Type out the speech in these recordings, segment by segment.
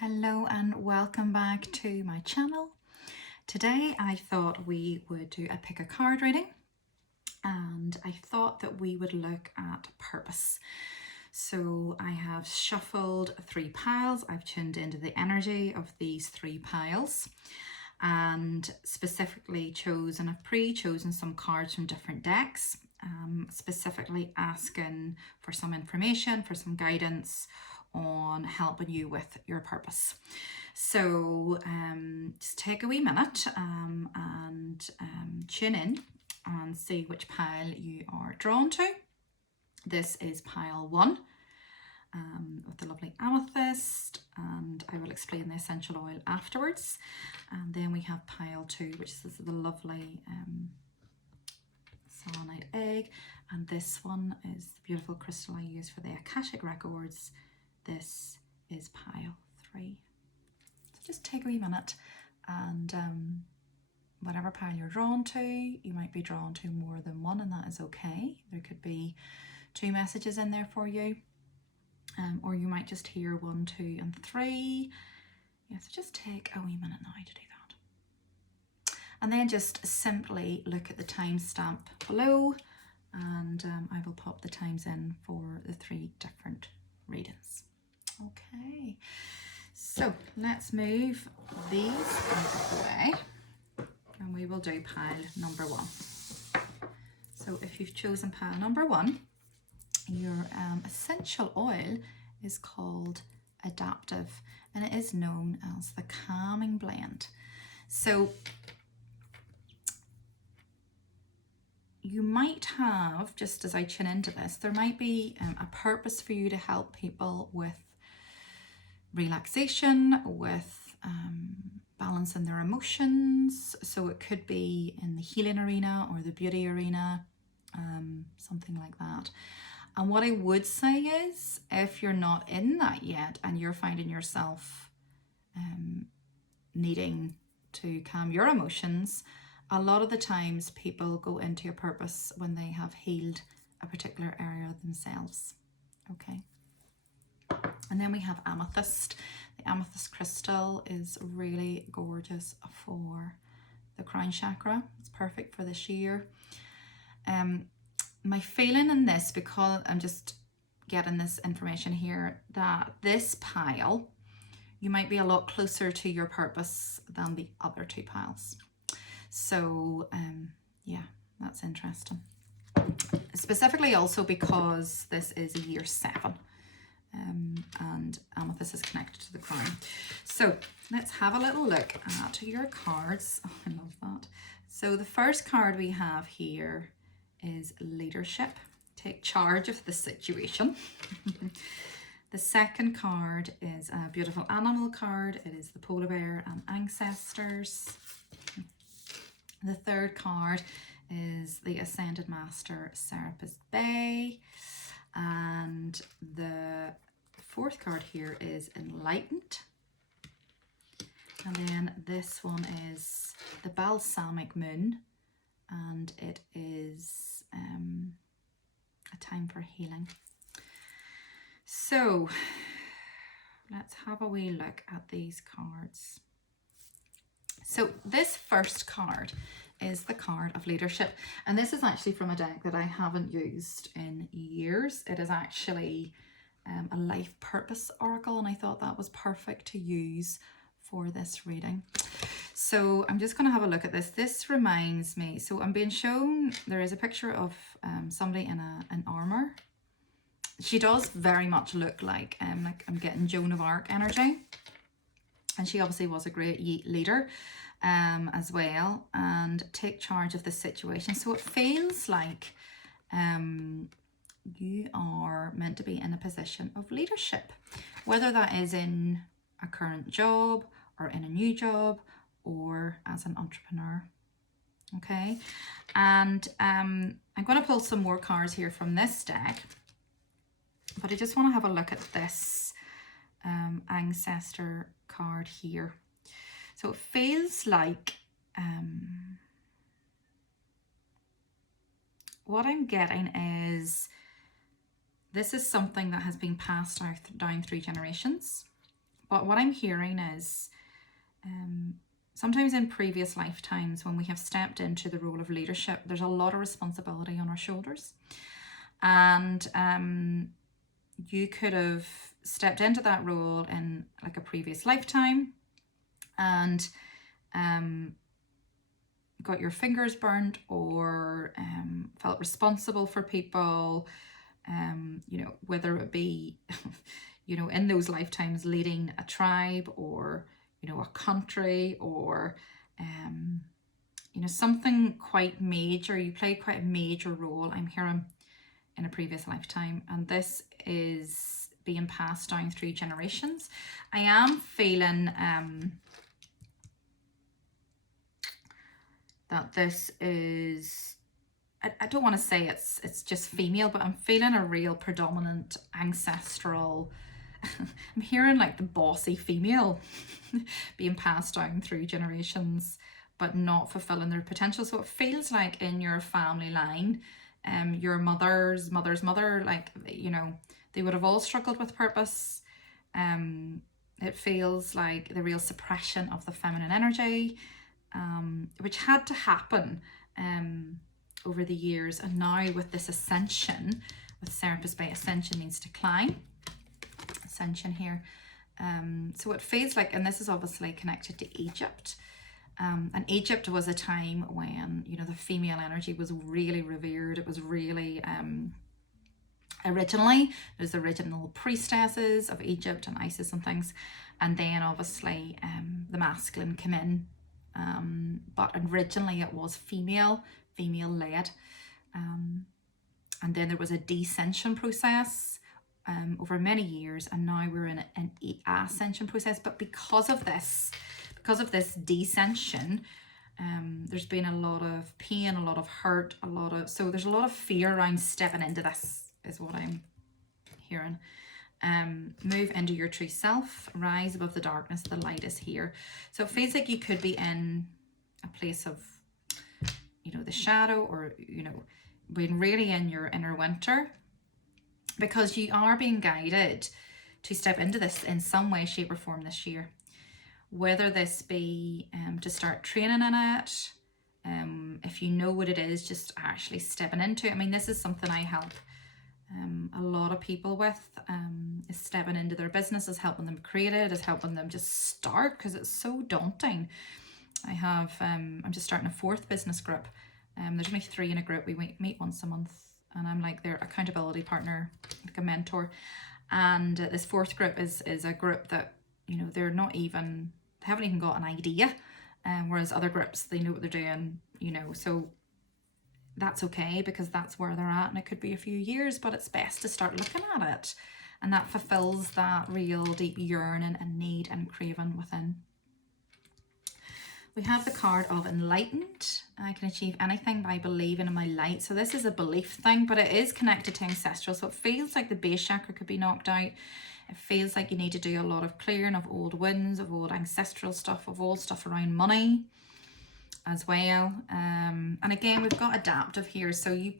Hello and welcome back to my channel. Today I thought we would do a pick a card reading, and I thought that we would look at purpose. So I have shuffled 3 piles. I've tuned into the energy of these 3 piles and specifically I've pre-chosen some cards from different decks, specifically asking for some information, for some guidance on helping you with your purpose. So just take a wee minute and tune in and see which pile you are drawn to. This is pile 1 with the lovely amethyst, and I will explain the essential oil afterwards. And then we have pile 2, which is the lovely selenite egg, and this one is the beautiful crystal I use for the Akashic records. This is pile 3. So just take a wee minute, and whatever pile you're drawn to, you might be drawn to more than one, and that is okay. There could be 2 messages in there for you, or you might just hear 1, 2 and 3. Yeah, so just take a wee minute now to do that. And then just simply look at the timestamp below, and I will pop the times in for the 3 different readings. Okay, so let's move these out of the way and we will do pile number 1. So if you've chosen pile number 1, your essential oil is called Adaptive, and it is known as the calming blend. So you might have, just as I tune into this, there might be a purpose for you to help people with relaxation, with balancing their emotions. So it could be in the healing arena or the beauty arena, something like that. And what I would say is, if you're not in that yet and you're finding yourself needing to calm your emotions, a lot of the times people go into a purpose when they have healed a particular area themselves. Okay. And then we have amethyst. The amethyst crystal is really gorgeous for the crown chakra. It's perfect for this year. My feeling in this, because I'm just getting this information here, that this pile, you might be a lot closer to your purpose than the other 2 piles. So yeah, that's interesting. Specifically also because this is a year 7. And amethyst is connected to the crown. So let's have a little look at your cards. Oh, I love that. So the first card we have here is leadership. Take charge of the situation. The second card is a beautiful animal card. It is the polar bear and ancestors. The third card is the Ascended Master, Serapis Bay. And the 4th card here is Enlightened. And then this one is the Balsamic Moon, and it is a time for healing. So let's have a wee look at these cards. So this first card is the card of leadership, and this is actually from a deck that I haven't used in years. It is actually a life purpose oracle, and I thought that was perfect to use for this reading. So I'm just going to have a look at this. This reminds me, so I'm being shown, there is a picture of somebody in an armor. She does very much look like I'm getting Joan of Arc energy, and she obviously was a great leader as well, and take charge of the situation. So it feels like you are meant to be in a position of leadership, whether that is in a current job or in a new job or as an entrepreneur. Okay, and I'm going to pull some more cards here from this deck, but I just want to have a look at this ancestor card here. So it feels like what I'm getting is this is something that has been passed down 3 generations, But what I'm hearing is sometimes in previous lifetimes when we have stepped into the role of leadership, there's a lot of responsibility on our shoulders. And you could have stepped into that role in like a previous lifetime and got your fingers burnt, or felt responsible for people, you know, whether it be, you know, in those lifetimes leading a tribe, or, you know, a country, or, you know, something quite major. You played quite a major role, I'm hearing, in a previous lifetime. And this is being passed down through generations. I am feeling that this is, I don't want to say it's just female, but I'm feeling a real predominant ancestral, I'm hearing like the bossy female being passed down through generations, but not fulfilling their potential. So it feels like in your family line, your mother's mother, like, you know, they would have all struggled with purpose. It feels like the real suppression of the feminine energy, which had to happen over the years. And now with this ascension, with Serapis Bay, ascension means to climb. Ascension here. So it feels like, and this is obviously connected to Egypt. And Egypt was a time when, you know, the female energy was really revered. It was really, originally, there's the original priestesses of Egypt and Isis and things. And then obviously the masculine came in. But originally it was female led. And then there was a descension process over many years. And now we're in an ascension process. But because of this descension, there's been a lot of pain, a lot of hurt, so there's a lot of fear around stepping into this, is what I'm hearing. Move into your true self, rise above the darkness, the light is here. So it feels like you could be in a place of, you know, the shadow, or, you know, being really in your inner winter, because you are being guided to step into this in some way, shape or form this year. Whether this be to start training in it, if you know what it is, just actually stepping into it. I mean, this is something I help a lot of people with, is stepping into their business, is helping them create it, is helping them just start, because it's so daunting. I have, I'm just starting a 4th business group. There's only 3 in a group. We meet once a month, and I'm like their accountability partner, like a mentor. And this 4th group is a group that, you know, they haven't even got an idea, whereas other groups, they know what they're doing, you know. So that's okay, because that's where they're at, and it could be a few years, but it's best to start looking at it, and that fulfills that real deep yearning and need and craving within. We have the card of Enlightened. I can achieve anything by believing in my light. So this is a belief thing, but it is connected to ancestral. So it feels like the base chakra could be knocked out. It feels like you need to do a lot of clearing of old wounds, of old ancestral stuff, of old stuff around money as well. And again, we've got adaptive here. So you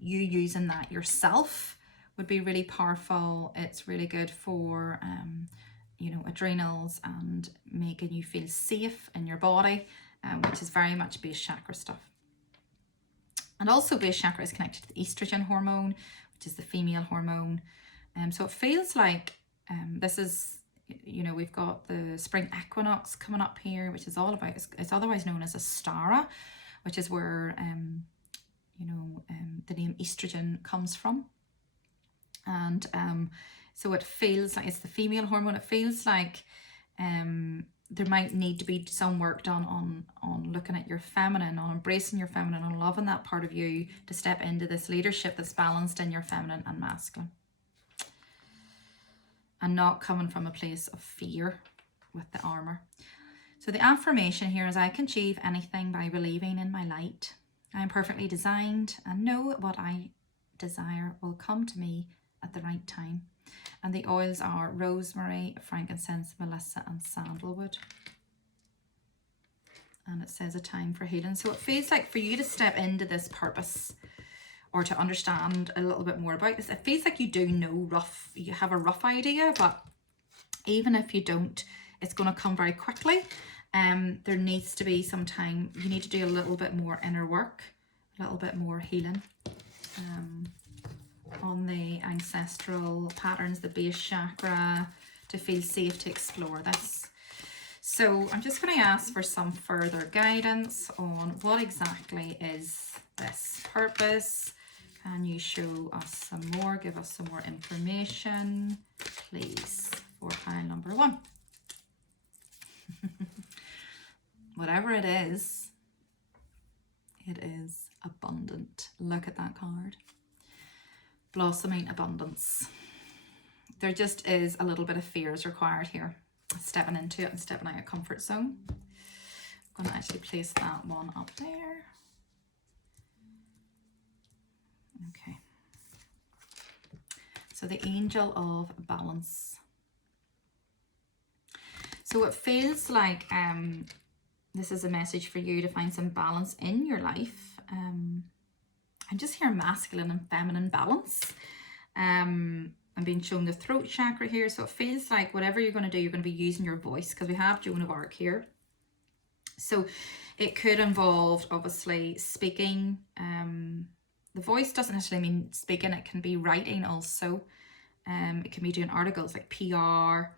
using that yourself would be really powerful. It's really good for, you know, adrenals and making you feel safe in your body, which is very much base chakra stuff. And also base chakra is connected to the estrogen hormone, which is the female hormone. So it feels like this is, you know, we've got the spring equinox coming up here, which is all about, it's otherwise known as Astara, which is where, you know, the name estrogen comes from. And so it feels like it's the female hormone. It feels like there might need to be some work done on looking at your feminine, on embracing your feminine, on loving that part of you to step into this leadership that's balanced in your feminine and masculine. And not coming from a place of fear with the armor. So the affirmation here is, I can achieve anything by believing in my light. I am perfectly designed and know what I desire will come to me at the right time. And the oils are rosemary, frankincense, melissa and sandalwood. And it says a time for healing. So it feels like for you to step into this purpose, or to understand a little bit more about this, it feels like you do know you have a rough idea, but Even if you don't, it's going to come very quickly. There needs to be some time. You need to do a little bit more inner work, a little bit more healing on the ancestral patterns, the base chakra, to feel safe to explore this. So I'm just going to ask for some further guidance on what exactly is this purpose. Can you show us some more, give us some more information, please, for pile number 1. Whatever it is abundant. Look at that card. Blossoming abundance. There just is a little bit of fear is required here. Stepping into it and stepping out of comfort zone. I'm going to actually place that one up there. Okay. So the Angel of Balance. So it feels like this is a message for you to find some balance in your life. I'm just hearing masculine and feminine balance. I'm being shown the throat chakra here, so it feels like whatever you're going to do, you're going to be using your voice, because we have Joan of Arc here. So it could involve, obviously, speaking. The voice doesn't necessarily mean speaking, it can be writing also. It can be doing articles like PR,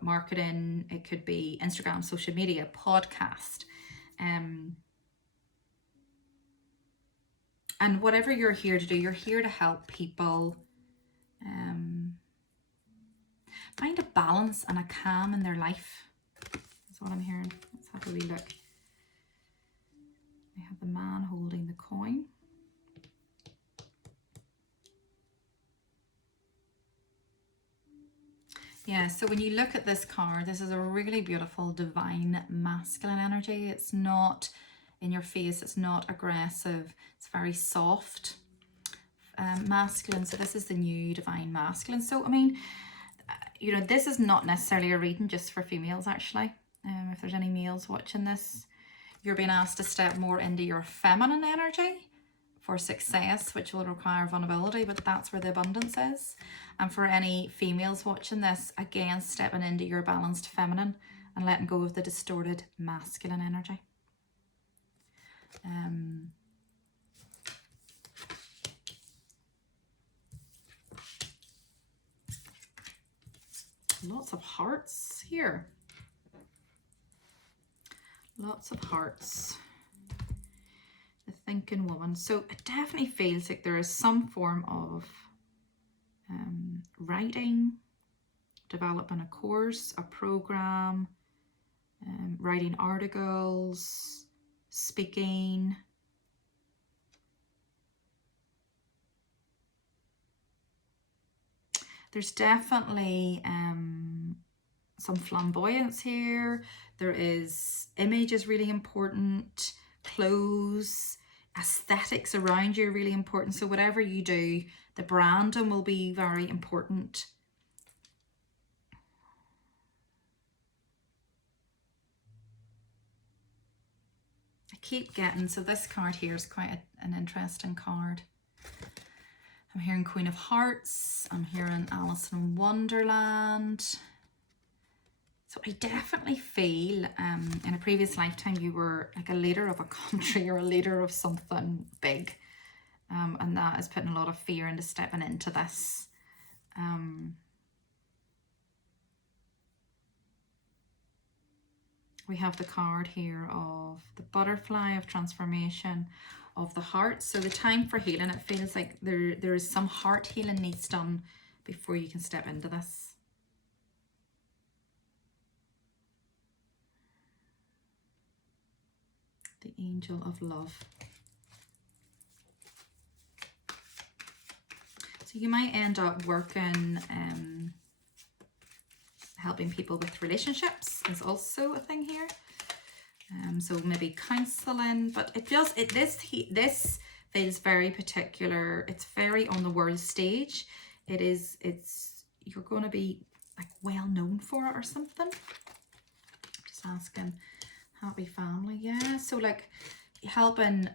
marketing, it could be Instagram, social media, podcast. And whatever you're here to do, you're here to help people find a balance and a calm in their life. That's what I'm hearing. Let's have a wee look. We have the man holding the coin. Yeah, so when you look at this card, this is a really beautiful divine masculine energy. It's not in your face, it's not aggressive, it's very soft. Masculine, so this is the new divine masculine. So I mean, you know, this is not necessarily a reading just for females, actually. If there's any males watching this, you're being asked to step more into your feminine energy for success, which will require vulnerability, but that's where the abundance is. And for any females watching this, again, stepping into your balanced feminine and letting go of the distorted masculine energy. Lots of hearts here. Lots of hearts. The thinking woman. So it definitely feels like there is some form of writing, developing a course, a program, writing articles, speaking. There's definitely some flamboyance here. There is, image is really important, clothes, aesthetics around you are really important. So whatever you do, the branding will be very important. I keep getting, so this card here is quite an interesting card. I'm hearing Queen of Hearts. I'm hearing Alice in Wonderland. So I definitely feel in a previous lifetime you were like a leader of a country or a leader of something big. And that is putting a lot of fear into stepping into this. We have the card here of the butterfly, of transformation, of the heart. So the time for healing, it feels like there is some heart healing needs done before you can step into this. The Angel of Love. So you might end up working, helping people with relationships is also a thing here. So maybe counselling, but this feels very particular. It's very on the world stage. You're going to be like well known for it or something. Just asking, happy family, yeah. So like helping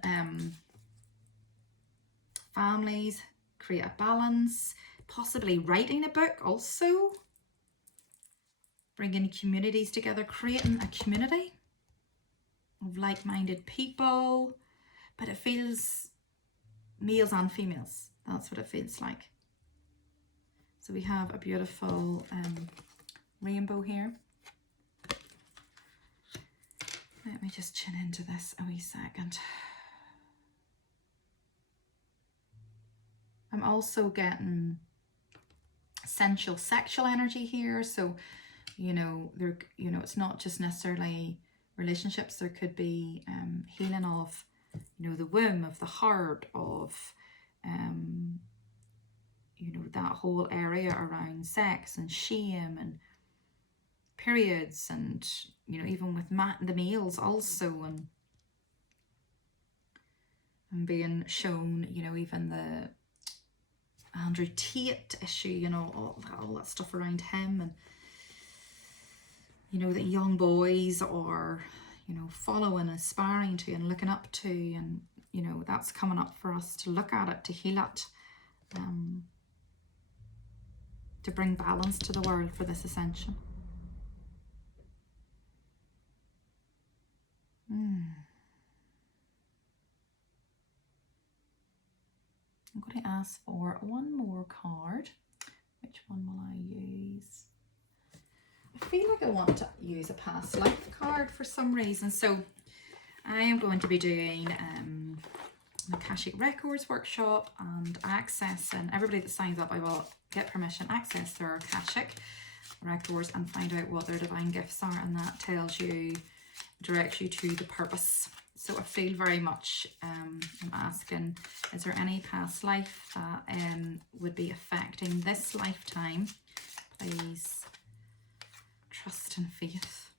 families create a balance, possibly writing a book also. bringing communities together, creating a community of like-minded people, but it feels males and females. That's what it feels like. So we have a beautiful rainbow here. Let me just chin into this a wee second. I'm also getting sensual sexual energy here. So, you know, it's not just necessarily relationships. There could be healing of, you know, the womb, of the heart, of, you know, that whole area around sex and shame and periods, and, you know, even with the males also, and being shown, you know, even the Andrew Tate issue, you know, all that stuff around him, and, you know, that young boys are, you know, following, aspiring to, and looking up to, and, you know, that's coming up for us to look at it, to heal it, to bring balance to the world for this ascension. I'm going to ask for one more card. Which one will I use? I feel like I want to use a past life card for some reason. So I am going to be doing an Akashic Records workshop, and accessing, everybody that signs up, I will get permission, access their Akashic Records and find out what their divine gifts are, and that tells you, directs you to the purpose. So I feel very much, I'm asking, is there any past life that would be affecting this lifetime? Please, trust and faith.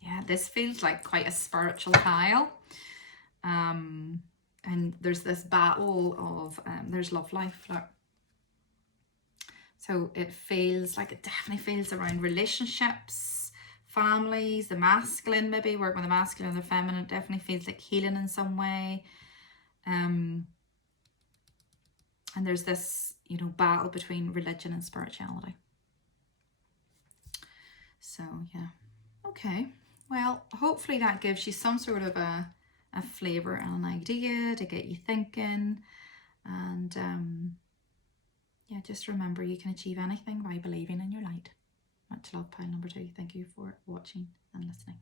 Yeah, this feels like quite a spiritual tile. And there's this battle of, there's love life. Look. So it feels like, it definitely feels around relationships, families, the masculine, maybe work with the masculine and the feminine. It definitely feels like healing in some way. And there's this, you know, battle between religion and spirituality. So yeah, okay. Well, hopefully that gives you some sort of a flavour and an idea to get you thinking. And yeah, just remember, you can achieve anything by believing in your light. Much love, pile number 2. Thank you for watching and listening.